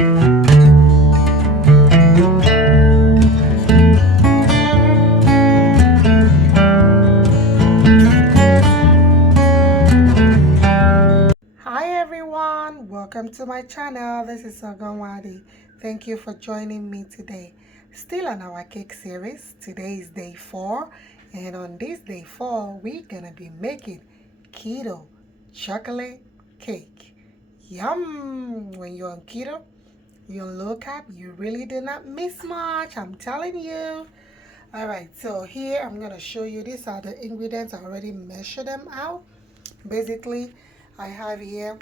Welcome to my channel. This is Ogonwadi. Thank you for joining me today. Still on our cake series. Today is day 4, and on this day 4 we're gonna be making keto chocolate cake. Yum! When you're on keto, you're on low carb, you really do not miss much, I'm telling you. Alright, so here I'm gonna show you, these are the ingredients. I already measured them out. Basically, I have here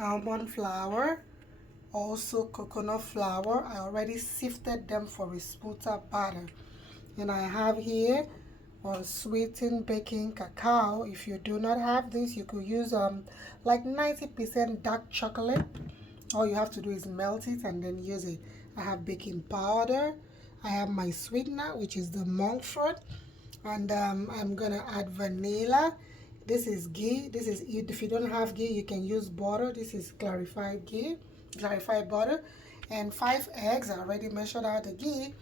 almond flour, also coconut flour. I already sifted them for a smoother batter. And I have here unsweetened baking cacao. If you do not have this, you could use like 90% dark chocolate. All you have to do is melt it and then use it. I have baking powder. I have my sweetener, which is the monkefruit, and I'm gonna add vanilla. This is ghee. This is, if you don't have ghee, you can use butter. This is clarified ghee, clarified butter, and 5 eggs. I already measured out the ghee.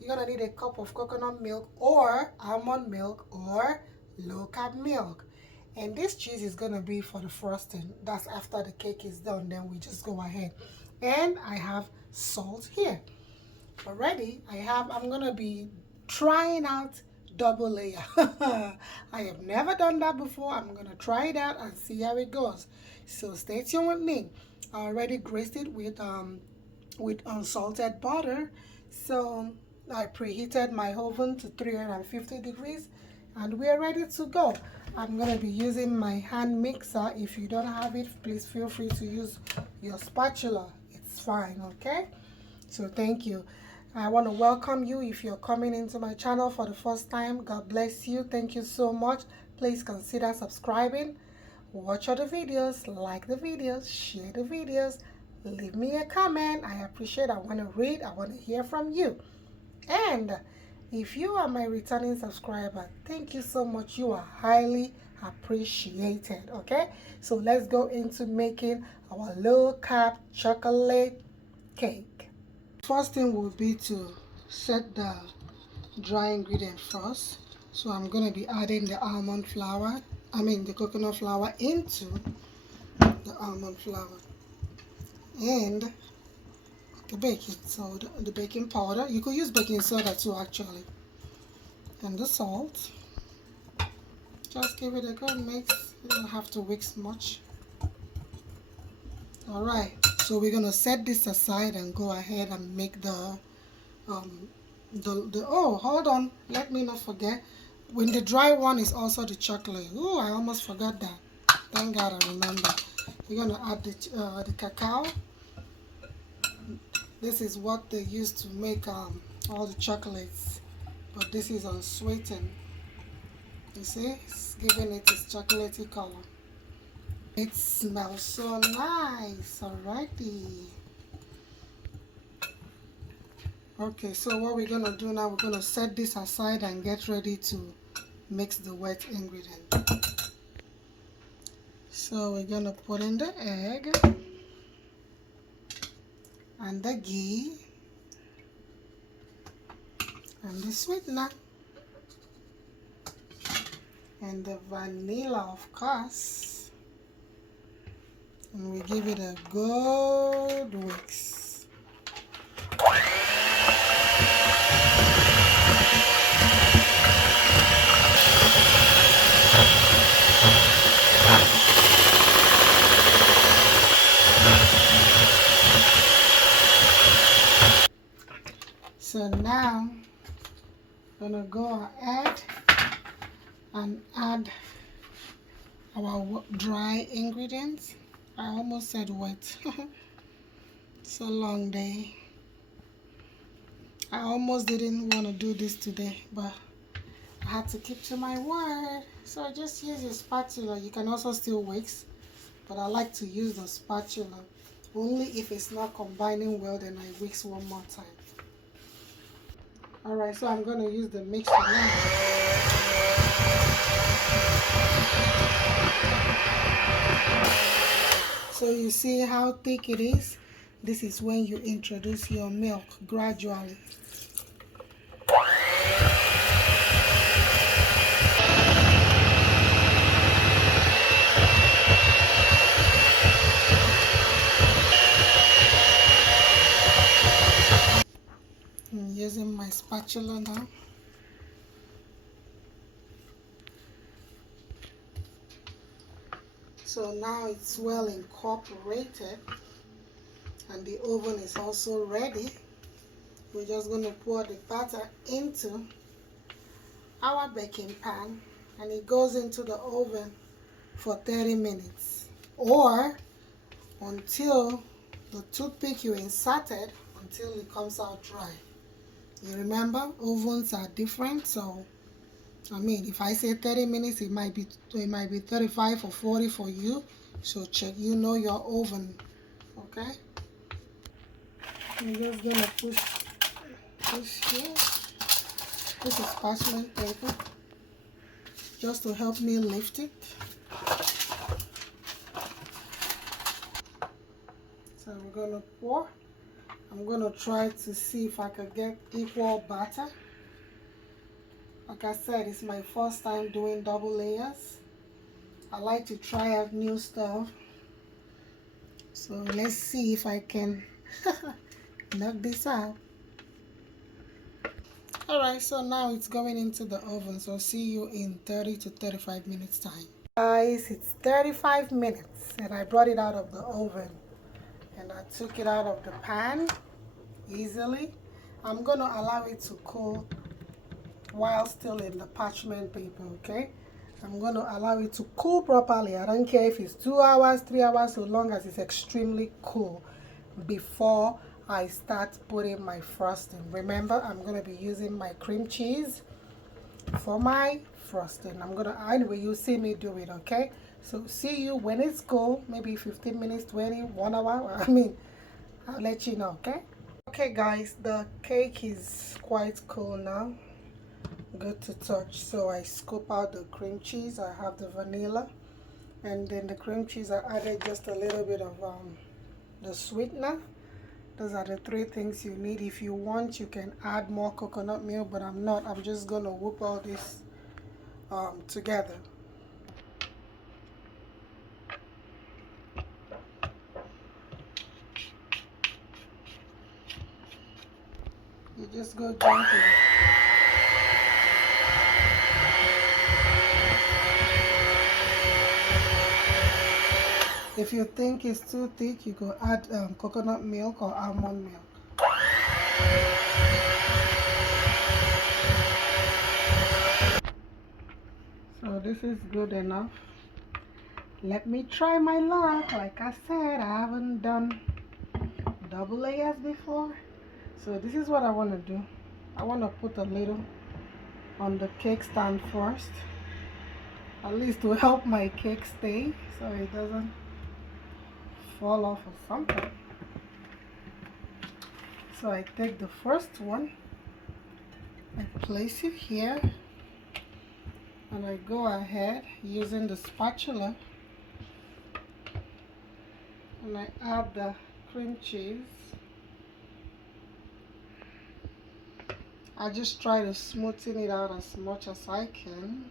You're gonna need a cup of coconut milk or almond milk or low carb milk. And this cheese is gonna be for the frosting. That's after the cake is done. Then we just go ahead. And I have salt here. Already, I'm gonna be trying out double layer. I have never done that before. I'm gonna try it out and see how it goes, so stay tuned with me. I already graced it with unsalted butter. So I preheated my oven to 350 degrees and we're ready to go. I'm gonna be using my hand mixer. If you don't have it, please feel free to use your spatula. It's fine. Okay, so thank you. I want to welcome you if you're coming into my channel for the first time. God bless you. Thank you so much. Please consider subscribing. Watch other videos, like the videos, share the videos, leave me a comment. I appreciate. I want to read. I want to hear from you. And if you are my returning subscriber, thank you so much. You are highly appreciated. Okay, so let's go into making our low carb chocolate cake. First thing will be to set the dry ingredient first. So I'm going to be adding the almond flour, the coconut flour into the almond flour and the baking soda, the baking powder. You could use baking soda too actually. And the salt. Just give it a good mix. You don't have to mix much. Alright, so we're gonna set this aside and go ahead and make the oh, hold on, let me not forget, when the dry one is also the chocolate. Oh, I almost forgot that. Thank God I remember. We're gonna add the cacao. This is what they use to make all the chocolates, but this is unsweetened. You see, it's giving it its chocolatey color. It smells so nice. Alrighty. Okay, so what we're gonna do now, we're gonna set this aside and get ready to mix the wet ingredient. So we're gonna put in the egg and the ghee and the sweetener and the vanilla, of course. And we give it a good mix. So now I'm gonna go ahead and add our dry ingredients. I almost said wet. It's a long day. I almost didn't want to do this today, but I had to keep to my word. So just use your spatula. You can also still whisk, but I like to use the spatula. Only if it's not combining well, then I whisk one more time. Alright, so I'm going to use the mixer now. So you see how thick it is? This is when you introduce your milk gradually. I'm using my spatula now. So now it's well incorporated and the oven is also ready. We're just going to pour the batter into our baking pan and it goes into the oven for 30 minutes or until the toothpick you inserted until it comes out dry. You remember, ovens are different, so I mean, if I say 30 minutes, it might be 35 or 40 for you. So check, you know your oven, okay? I'm just gonna push here. This is parchment paper, just to help me lift it. So we're gonna pour. I'm gonna try to see if I could get equal batter. Like I said, it's my first time doing double layers. I like to try out new stuff. So let's see if I can knock this out. Alright, so now it's going into the oven. So see you in 30 to 35 minutes time. Guys, it's 35 minutes and I brought it out of the oven. And I took it out of the pan easily. I'm going to allow it to cool while still in the parchment paper, okay? I'm going to allow it to cool properly. I don't care if it's 2 hours, 3 hours, so long as it's extremely cool before I start putting my frosting. Remember, I'm going to be using my cream cheese for my frosting. Anyway, you'll see me do it, okay? So see you when it's cool, maybe 15 minutes, 20, 1 hour. I'll let you know, okay? Okay guys, the cake is quite cool now. Good to touch. So I scoop out the cream cheese. I have the vanilla and then the cream cheese. I added just a little bit of the sweetener. Those are the 3 things you need. If you want, you can add more coconut milk, but I'm not. I'm just gonna whip all this together. You just go gently. If you think it's too thick, you can add coconut milk or almond milk. So this is good enough. Let me try my luck. Like I said, I haven't done double layers before. So this is what I want to do. I want to put a little on the cake stand first. At least to help my cake stay so it doesn't fall off or something. So I take the first one, I place it here, and I go ahead using the spatula and I add the cream cheese. I just try to smoothen it out as much as I can.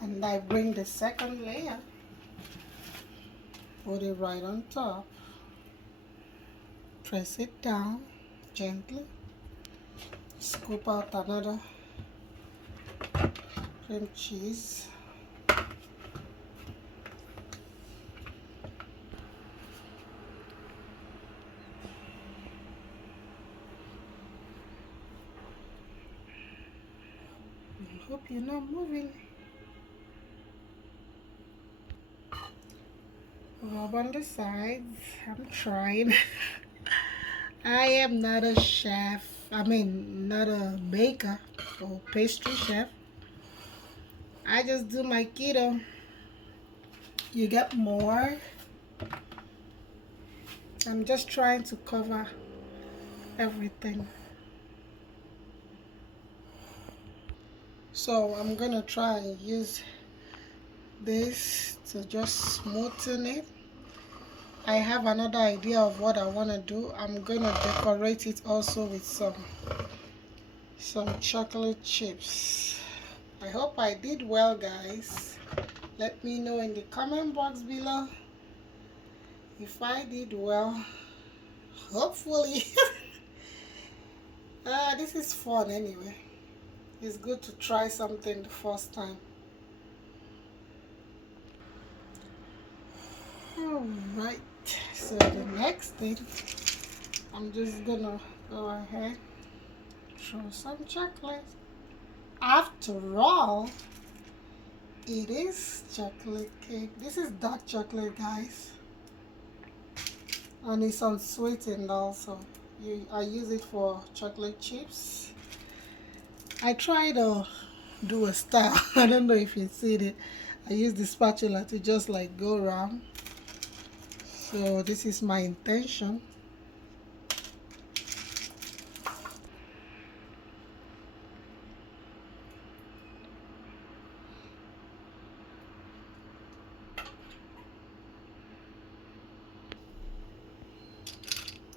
And I bring the second layer, put it right on top, press it down gently, scoop out another cream cheese. I hope you're not moving. Rub on the sides. I'm trying. I am not a chef. Not a baker or pastry chef. I just do my keto. You get more. I'm just trying to cover everything. So I'm gonna try and use this to just smoothen it. I have another idea of what I want to do. I'm gonna decorate it also with some chocolate chips. I hope I did well, guys. Let me know in the comment box below if I did well. Hopefully. This is fun anyway. It's good to try something the first time. Alright, so the next thing, I'm just gonna go ahead, throw some chocolate. After all, it is chocolate cake. This is dark chocolate, guys. And it's unsweetened also. I use it for chocolate chips. I try to do a style. I don't know if you see it. I use the spatula to just like go around. So this is my intention.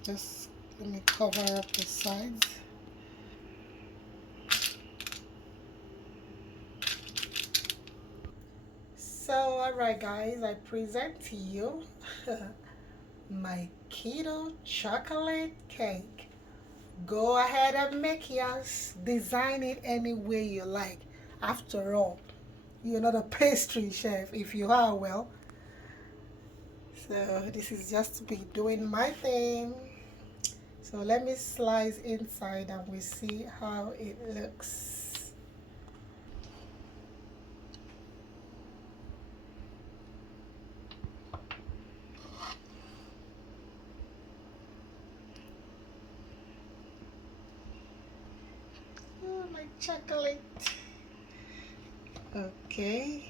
Just let me cover up the sides. So alright guys, I present to you my keto chocolate cake. Go ahead and make yours. Design it any way you like. After all, you're not a pastry chef. If you are, well. So this is just me doing my thing. So let me slice inside and we see how it looks. Oh, my chocolate. Okay.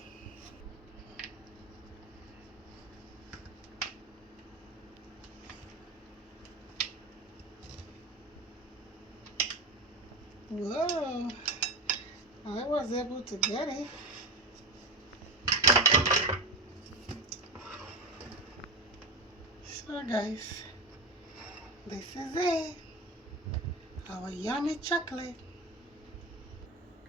Whoa. I was able to get it. So guys, this is it. Our yummy chocolate.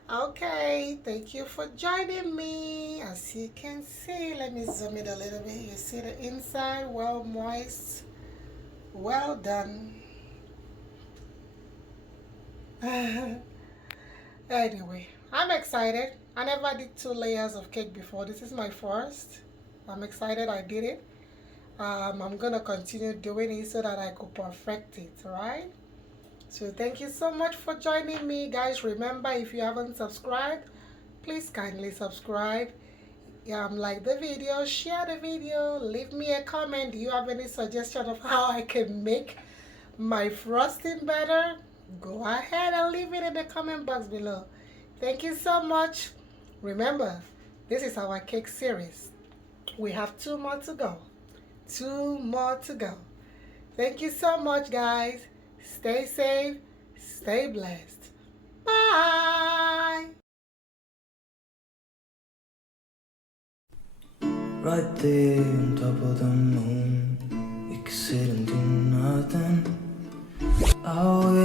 Okay, thank you for joining me. As you can see, let me zoom it a little bit. You see the inside, well moist, well done. Anyway, I'm excited. I never did 2 layers of cake before. This is my first. I'm excited I did it. I'm gonna continue doing it so that I could perfect it, right? So thank you so much for joining me, guys. Remember, if you haven't subscribed, please kindly subscribe. Like the video, share the video, leave me a comment. Do you have any suggestion of how I can make my frosting better? Go ahead and leave it in the comment box below. Thank you so much. Remember, this is our cake series. We have 2 more to go. 2 more to go. Thank you so much, guys. Stay safe, stay blessed. Bye. Right there on top of the moon, we could sit and do nothing. Oh,